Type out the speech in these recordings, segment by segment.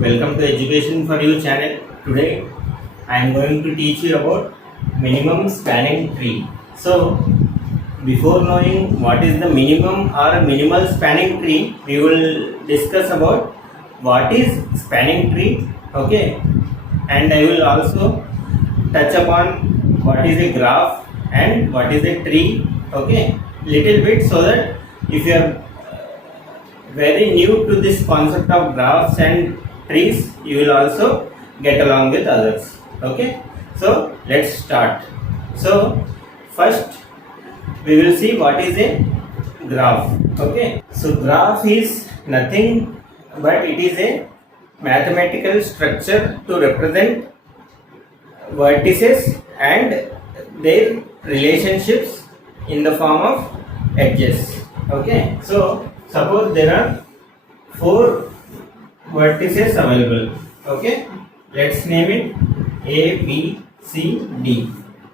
welcome to Education for You channel. Today I am going to teach you about minimum spanning tree. So before knowing what is the minimum or a minimal spanning tree, we will discuss about what is spanning tree, okay, and I will also touch upon what is a graph and what is a tree, okay, little bit, so that if you are very new to this concept of graphs and trees, you will also get along with others, okay. So let's start. So first we will see what is a graph, okay. So graph is nothing but it is a mathematical structure to represent vertices and their relationships in the form of edges, okay. So suppose there are 4 vertices available, okay. Let's name it A, B, C, D.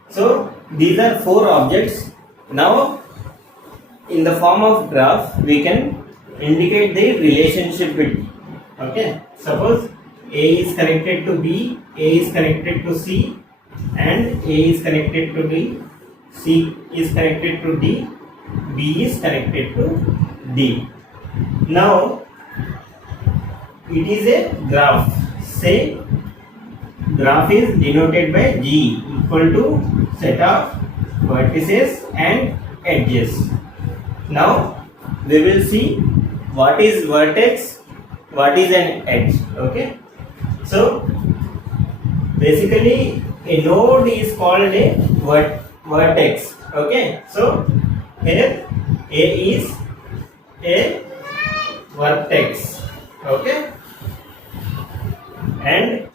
So these are 4 objects. Now in the form of graph we can indicate the relationship between, okay. Suppose A is connected to B, A is connected to C, and A is connected to D, C is connected to D, B is connected to D. Now it is a graph. Say graph is denoted by G equal to set of vertices and edges. Now we will see what is vertex, what is an edge, okay. So basically a node is called a vertex, okay. So here A is a vertex, okay, and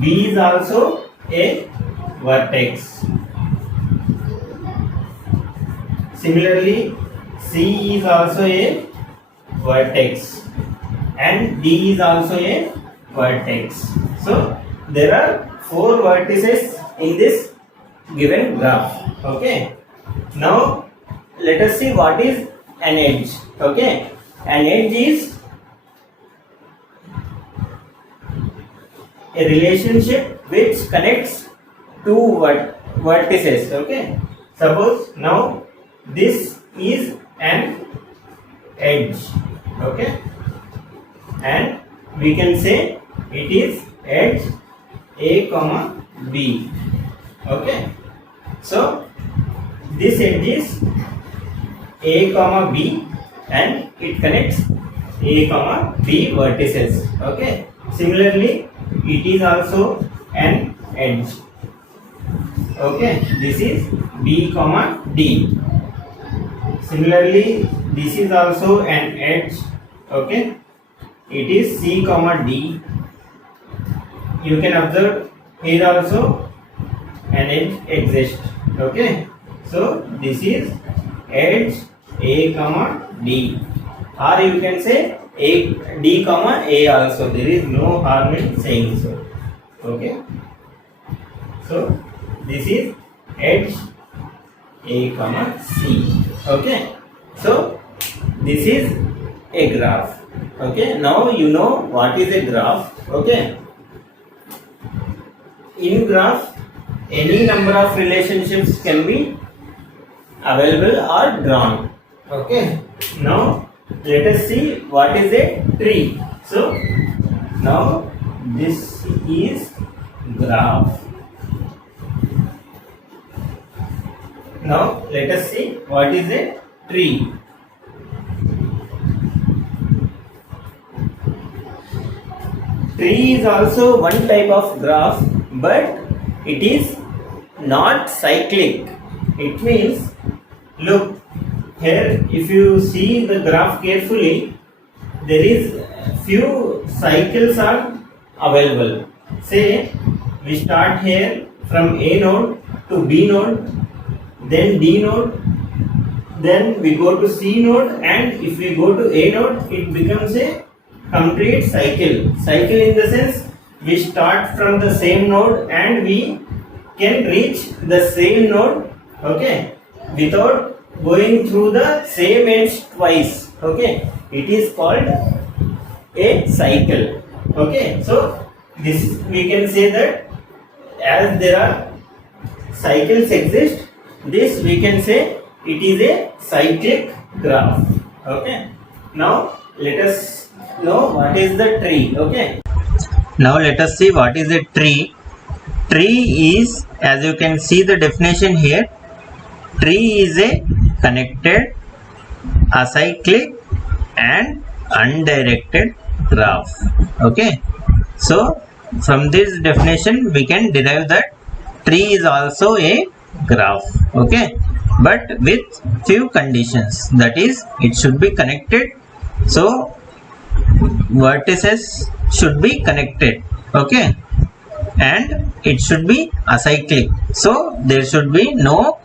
B is also a vertex. Similarly C is also a vertex and D is also a vertex. So there are 4 vertices in this given graph, okay. Now let us see what is an edge, okay. An edge is a relationship which connects 2 vertices, okay. Suppose now this is an edge, okay, and we can say it is edge A comma B, okay. So this edge is A comma B and it connects A comma B vertices, okay. Similarly it is also an edge, okay. This is B comma D. Similarly this is also an edge, okay. It is C comma D. You can observe here also an edge exists, okay. So this is edge A comma D, or you can say A D comma A also. There is no harm in saying so, okay. So this is edge A comma C, okay. So this is a graph, okay. Now you know what is a graph, okay. In graph any number of relationships can be available or drawn, okay. Now let us see what is a tree. So now this is graph. Now let us see what is a tree. Tree is also one type of graph, but it is not cyclic. It means, look here, if you see the graph carefully, there is few cycles are available. Say we start here from A node to B node, then D node, then we go to C node, and if we go to A node, it becomes a complete cycle. Cycle in the sense we start from the same node and we can reach the same node, okay, without going through the same edge twice, okay. It is called a cycle. Okay, so this we can say that as there are cycles exist, this we can say it is a cyclic graph. Okay, now let us know what is the tree. Okay, now let us see what is a tree. Tree is, as you can see the definition here, tree is a connected, acyclic and undirected graph. Okay, so from this definition we can derive that tree is also a graph. Okay, but with few conditions, that is it should be connected, so vertices should be connected. Okay, and it should be acyclic, so there should be no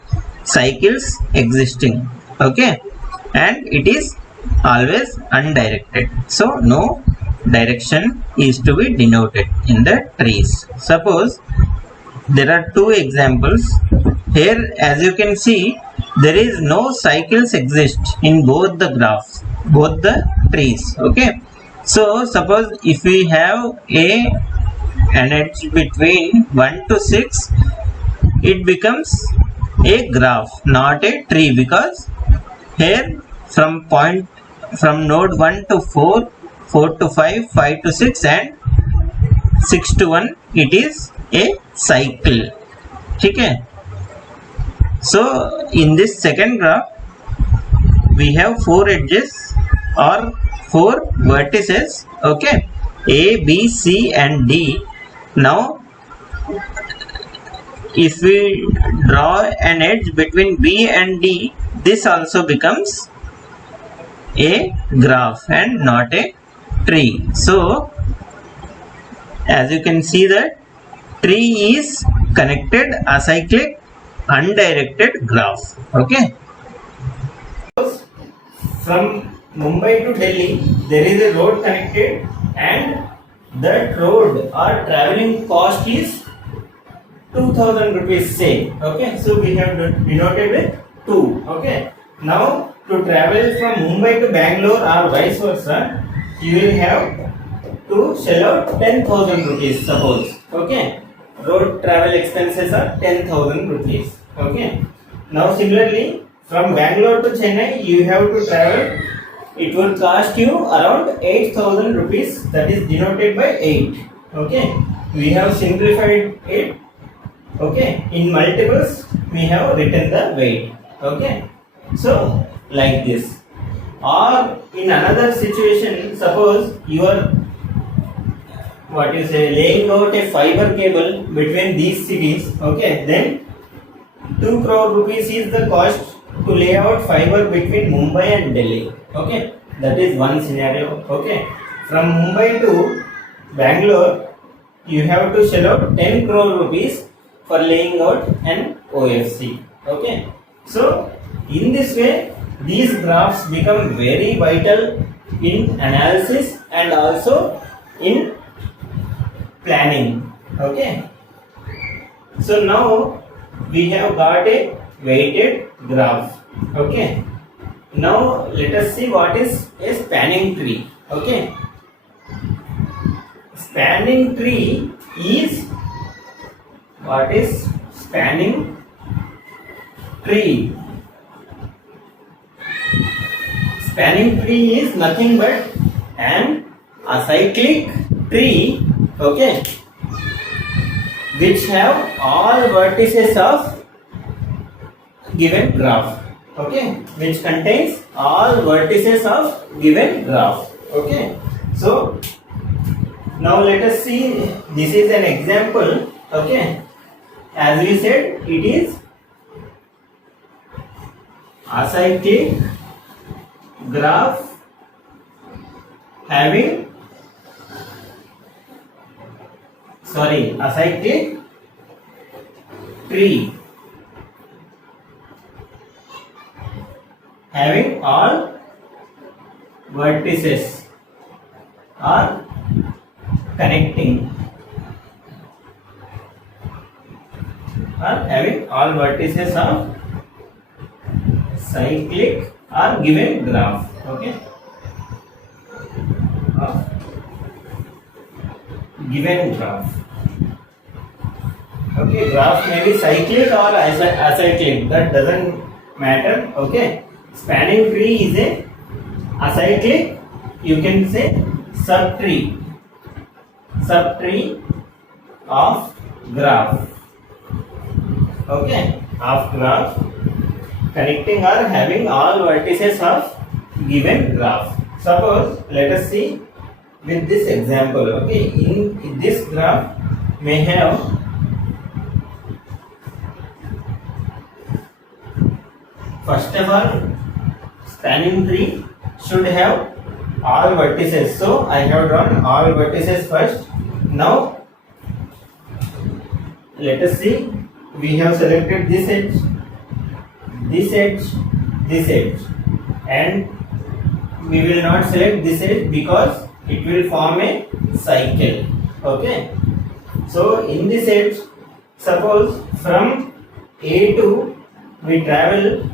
cycles existing. Okay, and it is always undirected, so no direction is to be denoted in the trees. Suppose there are two examples here. As you can see, there is no cycles exist in both the graphs, both the trees. Okay, so suppose if we have an edge between 1 to 6, it becomes a graph, not a tree, because here from node 1 to 4, 4 to 5, 5 to 6 and 6 to 1, it is a cycle. Okay, so in this second graph we have 4 edges or 4 vertices. Okay, A, B, C and D. Now if we draw an edge between B and D, this also becomes a graph and not a tree. So as you can see that tree is connected, acyclic, undirected graph. Okay, from Mumbai to Delhi there is a road connected, and that road or traveling cost is 2000 rupees, say. Okay, so we have denoted with 2. Okay, now to travel from Mumbai to Bangalore or vice versa, you will have to shell out 10,000 rupees, suppose. Okay, road travel expenses are 10,000 rupees. Okay, now similarly from Bangalore to Chennai you have to travel, it will cost you around 8,000 rupees, that is denoted by 8. Okay, we have simplified it. Okay, in multiples we have written the weight. Okay, so like this. Or in another situation, suppose you are laying out a fiber cable between these cities. Okay, then 2 crore rupees is the cost to lay out fiber between Mumbai and Delhi. Okay, that is one scenario. Okay, from Mumbai to Bangalore you have to shell out 10 crore rupees for laying out an OFC. Okay, so in this way these graphs become very vital in analysis and also in planning. Okay, so now we have got a weighted graph. Okay, now let us see what is a spanning tree. Okay, spanning tree is, what is spanning tree? Spanning tree is nothing but an acyclic tree. Okay, which have all vertices of given graph. Okay, which contains all vertices of given graph. Okay, so now let us see, this is an example. Okay, as we said, it is acyclic graph having acyclic tree having all vertices are connecting, or having all vertices of cyclic or given graph. Okay, given graph. Okay, graph may be cyclic or acyclic, that doesn't matter. Okay, spanning tree is a acyclic, you can say subtree of graph. Okay, of graph connecting or having all vertices of given graph. Suppose let us see with this example. Okay, in this graph may have first of all spanning tree should have all vertices. So I have drawn all vertices first. Now let us see, we have selected this edge, this edge, this edge, and we will not select this edge because it will form a cycle. Okay, so in this edge, suppose from A to we travel,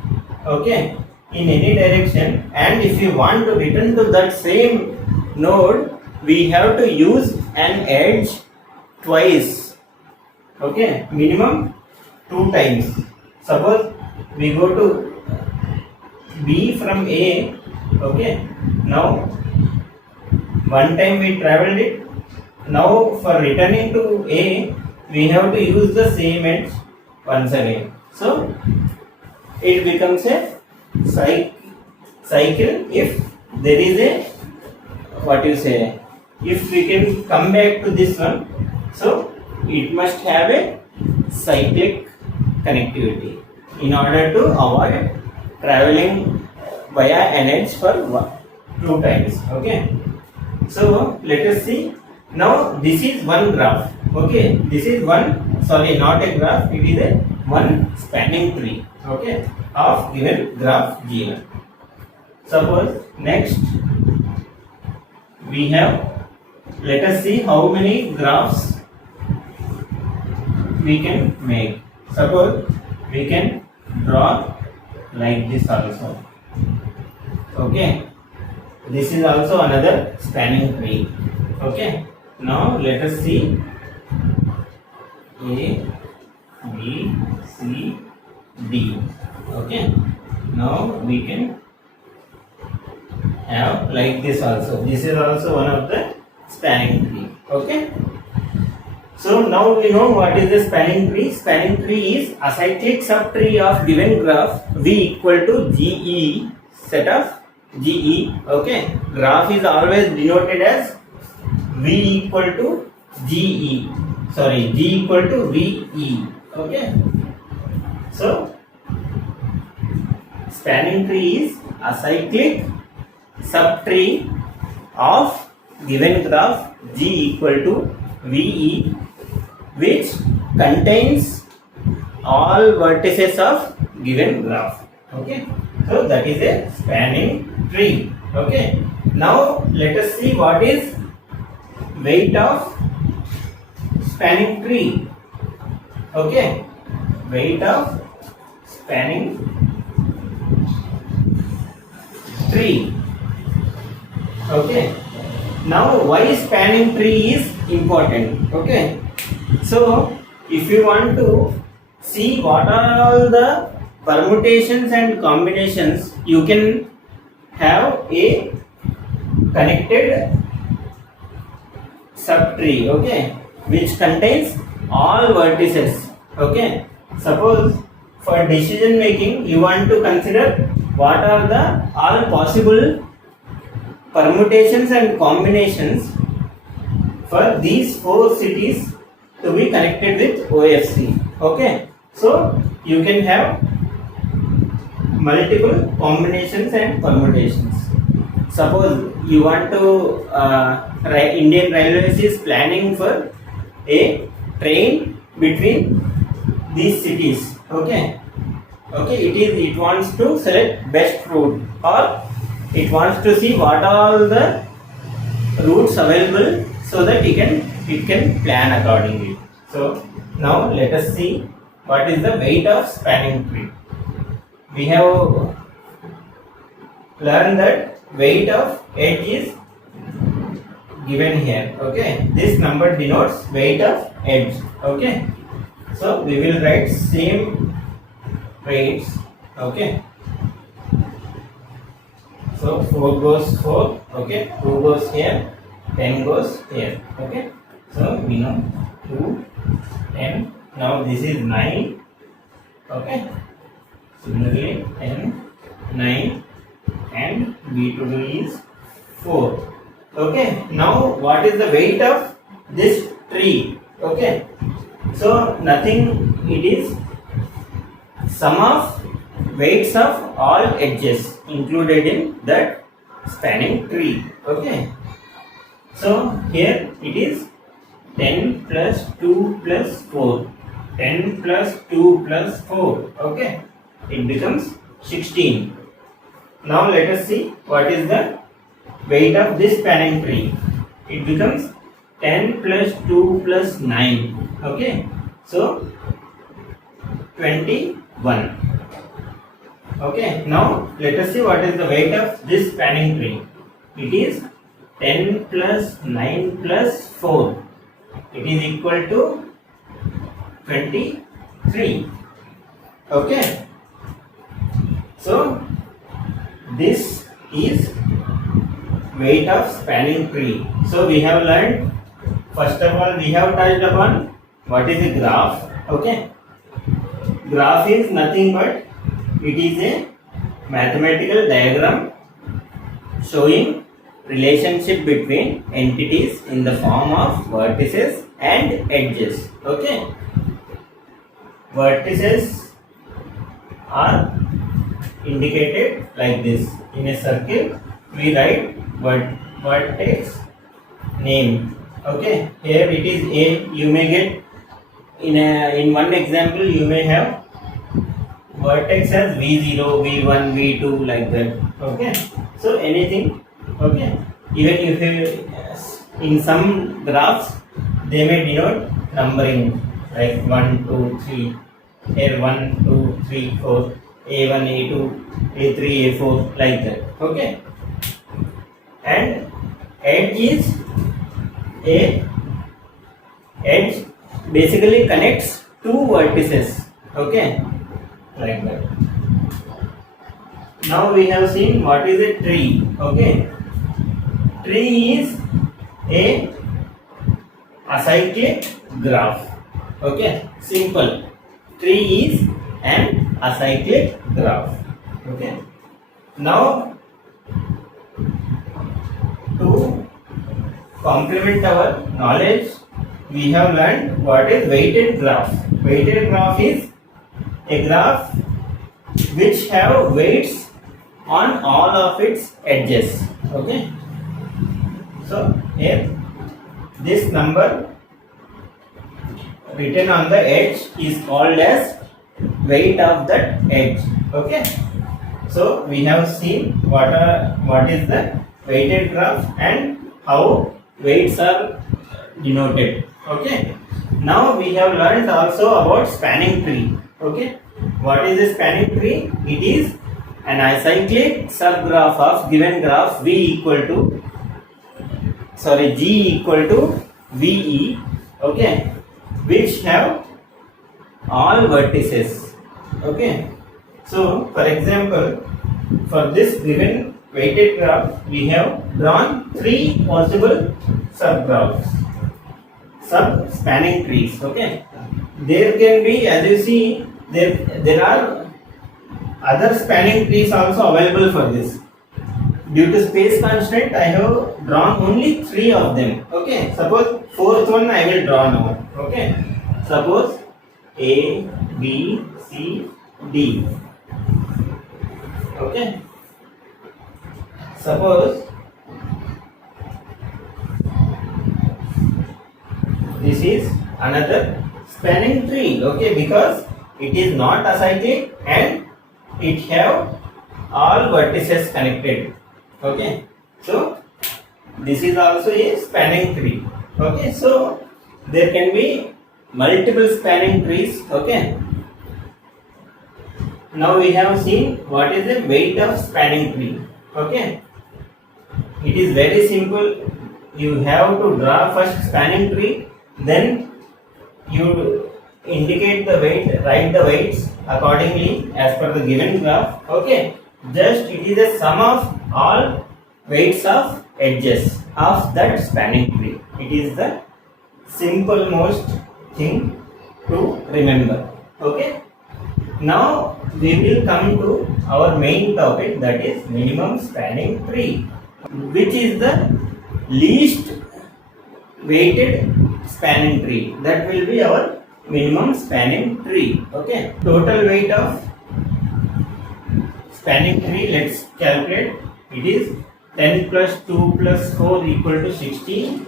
okay, in any direction, and if you want to return to that same node, we have to use an edge twice. Okay, minimum 2 times. Suppose we go to B from A. Okay, now one time we traveled it. Now for returning to A, we have to use the same edge once again. So it becomes a cycle if there is a, what you say, if we can come back to this one, so it must have a cyclic connectivity in order to avoid traveling via an edge for 2 times. Okay, so let us see. Now this is one graph. Okay, this is one, sorry, not a graph, it is a one spanning tree. Okay, of given graph G1. Suppose next we have, let us see how many graphs we can make. Suppose we can draw like this also. Okay, this is also another spanning tree. Okay, now let us see A, B, C, D. Okay, now we can have like this also. This is also one of the spanning tree. Okay, so now we know what is the spanning tree. Spanning tree is acyclic subtree of given graph V equal to GE, set of GE. Okay, graph is always denoted as V equal to GE, sorry, G equal to VE. Okay, so spanning tree is acyclic subtree of given graph G equal to VE, which contains all vertices of given graph. Okay, so that is a spanning tree. Okay, now let us see what is weight of spanning tree. Okay, weight of spanning tree. Okay, now why spanning tree is important? Okay, so if you want to see what are all the permutations and combinations, you can have a connected subtree, okay, which contains all vertices. Okay, suppose for decision making you want to consider what are the all possible permutations and combinations for these 4 cities to be connected with OFC. Okay, so you can have multiple combinations and permutations. Suppose you want to Indian Railways is planning for a train between these cities. Okay, it wants to select best route, or it wants to see what are the routes available so that it can plan accordingly. So now let us see what is the weight of spanning tree. We have learned that weight of edge is given here. Okay, this number denotes weight of edge. Okay, so we will write same weights. Okay, so 4 goes 4. Okay, 2 goes here, 10 goes here. Okay, so we know 2, 10. Now this is 9. Okay, similarly 10, 9, and B2 is 4. Okay, now what is the weight of this tree? Okay, so nothing, it is sum of weights of all edges included in that spanning tree. Okay, so here it is 10 plus 2 plus 4, 10 plus 2 plus 4. Okay, it becomes 16. Now let us see what is the weight of this spanning tree. It becomes 10 plus 2 plus 9. Okay, so 21. Okay, now let us see what is the weight of this spanning tree. It is 10 plus 9 plus 4. It is equal to 23. Okay, so this is weight of spanning tree. So we have learned, first of all we have touched upon what is a graph. Okay, graph is nothing but it is a mathematical diagram showing relationship between entities in the form of vertices and edges. Okay, vertices are indicated like this. In a circle we write vertex name. Okay, here it is A. You may get in one example you may have vertex as V0, V1, V2 like that. Okay, so anything. Okay, even if in some graphs they may denote numbering like 1, 2, 3. Here 1, 2, 3, 4. A1, A2, A3, A4 like that. Okay, and edge is a edge basically connects two vertices. Okay, like that. Now we have seen what is a tree. Okay, tree is a acyclic graph. Okay, simple. Tree is an acyclic graph. Okay, now to complement our knowledge, we have learned what is weighted graph. Weighted graph is a graph which have weights on all of its edges. Okay, so here this number written on the edge is called as weight of that edge. Okay, so we have seen what is the weighted graph and how weights are denoted. Okay, now we have learned also about spanning tree. Okay, what is a spanning tree? It is an acyclic subgraph of given graph G equal to VE. Okay, which have all vertices. Okay, so for example, for this given weighted graph we have drawn 3 possible subgraphs, spanning trees. Okay, there can be, as you see, there are other spanning trees also available for this. Due to space constraint I have drawn only 3 of them. Okay, suppose 4th one I will draw now. Okay, suppose A, B, C, D. Okay, suppose this is another spanning tree. Okay, because it is not acyclic and it have all vertices connected. Okay, so this is also a spanning tree. Okay, so there can be multiple spanning trees. Okay, now we have seen what is the weight of spanning tree. Okay, it is very simple. you have to draw first spanning tree, then you indicate the weight, write the weights accordingly as per the given graph. Okay, just it is a sum of all weights of edges of that spanning tree. It is the simple most thing to remember. Okay, now we will come to our main topic, that is minimum spanning tree, which is the least weighted spanning tree. That will be our minimum spanning tree. Okay, total weight of spanning tree, let's calculate. It is 10 plus 2 plus 4 equal to 16.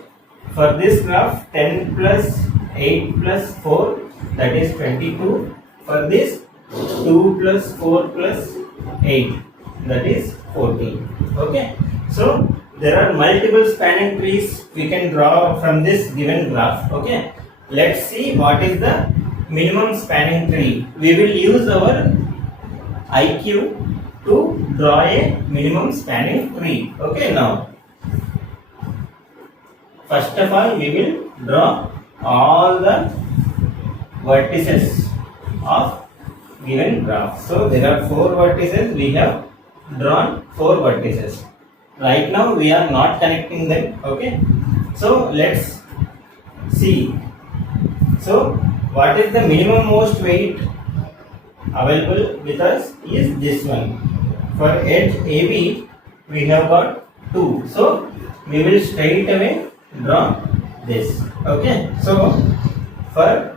For this graph, 10 plus 8 plus 4, that is 22. For this, 2 plus 4 plus 8, that is 14. Okay, so there are multiple spanning trees we can draw from this given graph. Okay, let's see what is the minimum spanning tree. We will use our IQ to draw a minimum spanning tree. Okay, now first of all we will draw all the vertices of given graph. So there are 4 vertices, we have drawn 4 vertices. Right now we are not connecting them. Okay, so let's see. So what is the minimum most weight available with us is this one. For edge AB we have got 2, so we will straight away draw this. Okay, so for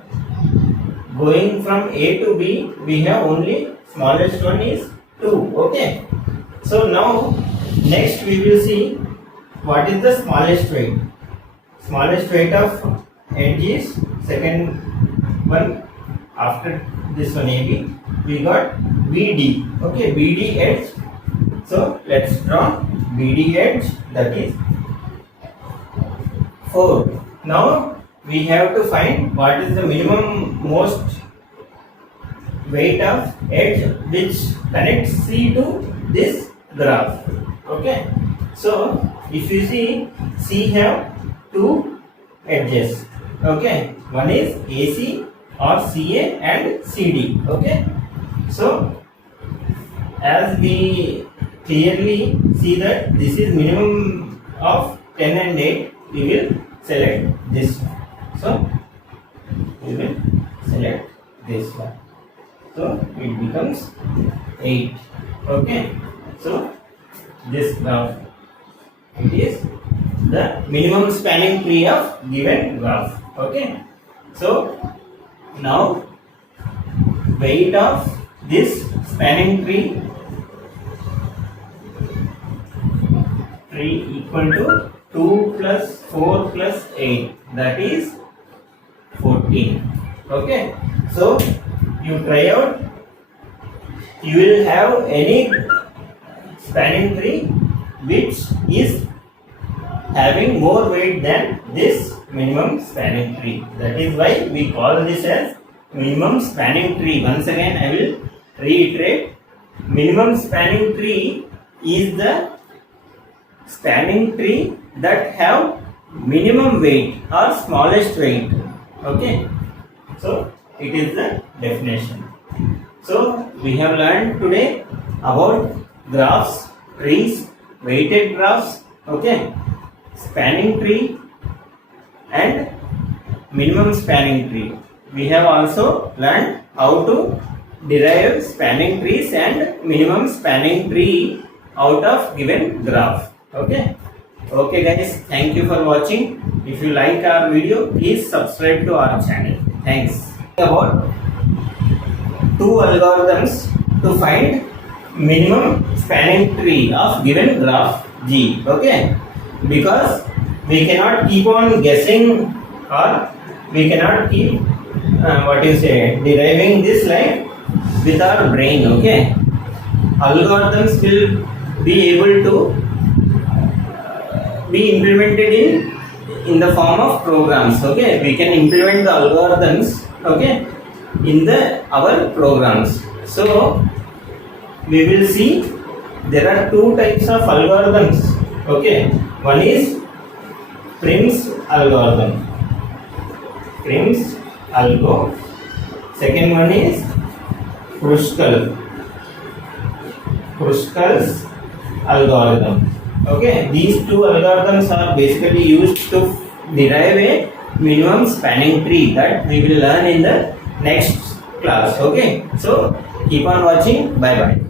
going from A to B we have only smallest one is 2. Okay, so now next we will see what is the smallest weight. Smallest weight of edge is second one after this one AB. We got BD. Okay, BD edge. So let's draw BD edge, that is 4. Now we have to find what is the minimum most weight of edge which connects C to this graph. Okay, so if you see, C have 2 edges. Okay, one is AC or CA and CD. Okay, so as we clearly see that this is minimum of 10 and 8, we will select this one. So we will select this one. So it becomes 8. Okay, so this graph, it is the minimum spanning tree of given graph. Okay, so now weight of this spanning tree equal to 2 plus 4 plus 8, that is 14. Okay, so you try out, you will have any spanning tree which is having more weight than this minimum spanning tree. That is why we call this as minimum spanning tree. Once again I will reiterate, minimum spanning tree is the spanning tree that have minimum weight or smallest weight. Okay, so it is the definition. So we have learned today about graphs, trees, weighted graphs, okay, spanning tree and minimum spanning tree. We have also learned how to derive spanning trees and minimum spanning tree out of given graph. Okay, okay guys, thank you for watching. If you like our video, please subscribe to our channel. Thanks. About 2 algorithms to find minimum spanning tree of given graph G. Okay, because we cannot keep on guessing, or we cannot keep deriving this like with our brain. Okay, algorithms will be able to be implemented in the form of programs. Okay, we can implement the algorithms, okay, in our programs. So we will see there are 2 types of algorithms. Okay, one is Prim's algorithm. Prim's algo. Second one is Kruskal's algorithm. Okay, these two algorithms are basically used to derive a minimum spanning tree that we will learn in the next class. Okay, so keep on watching. Bye bye.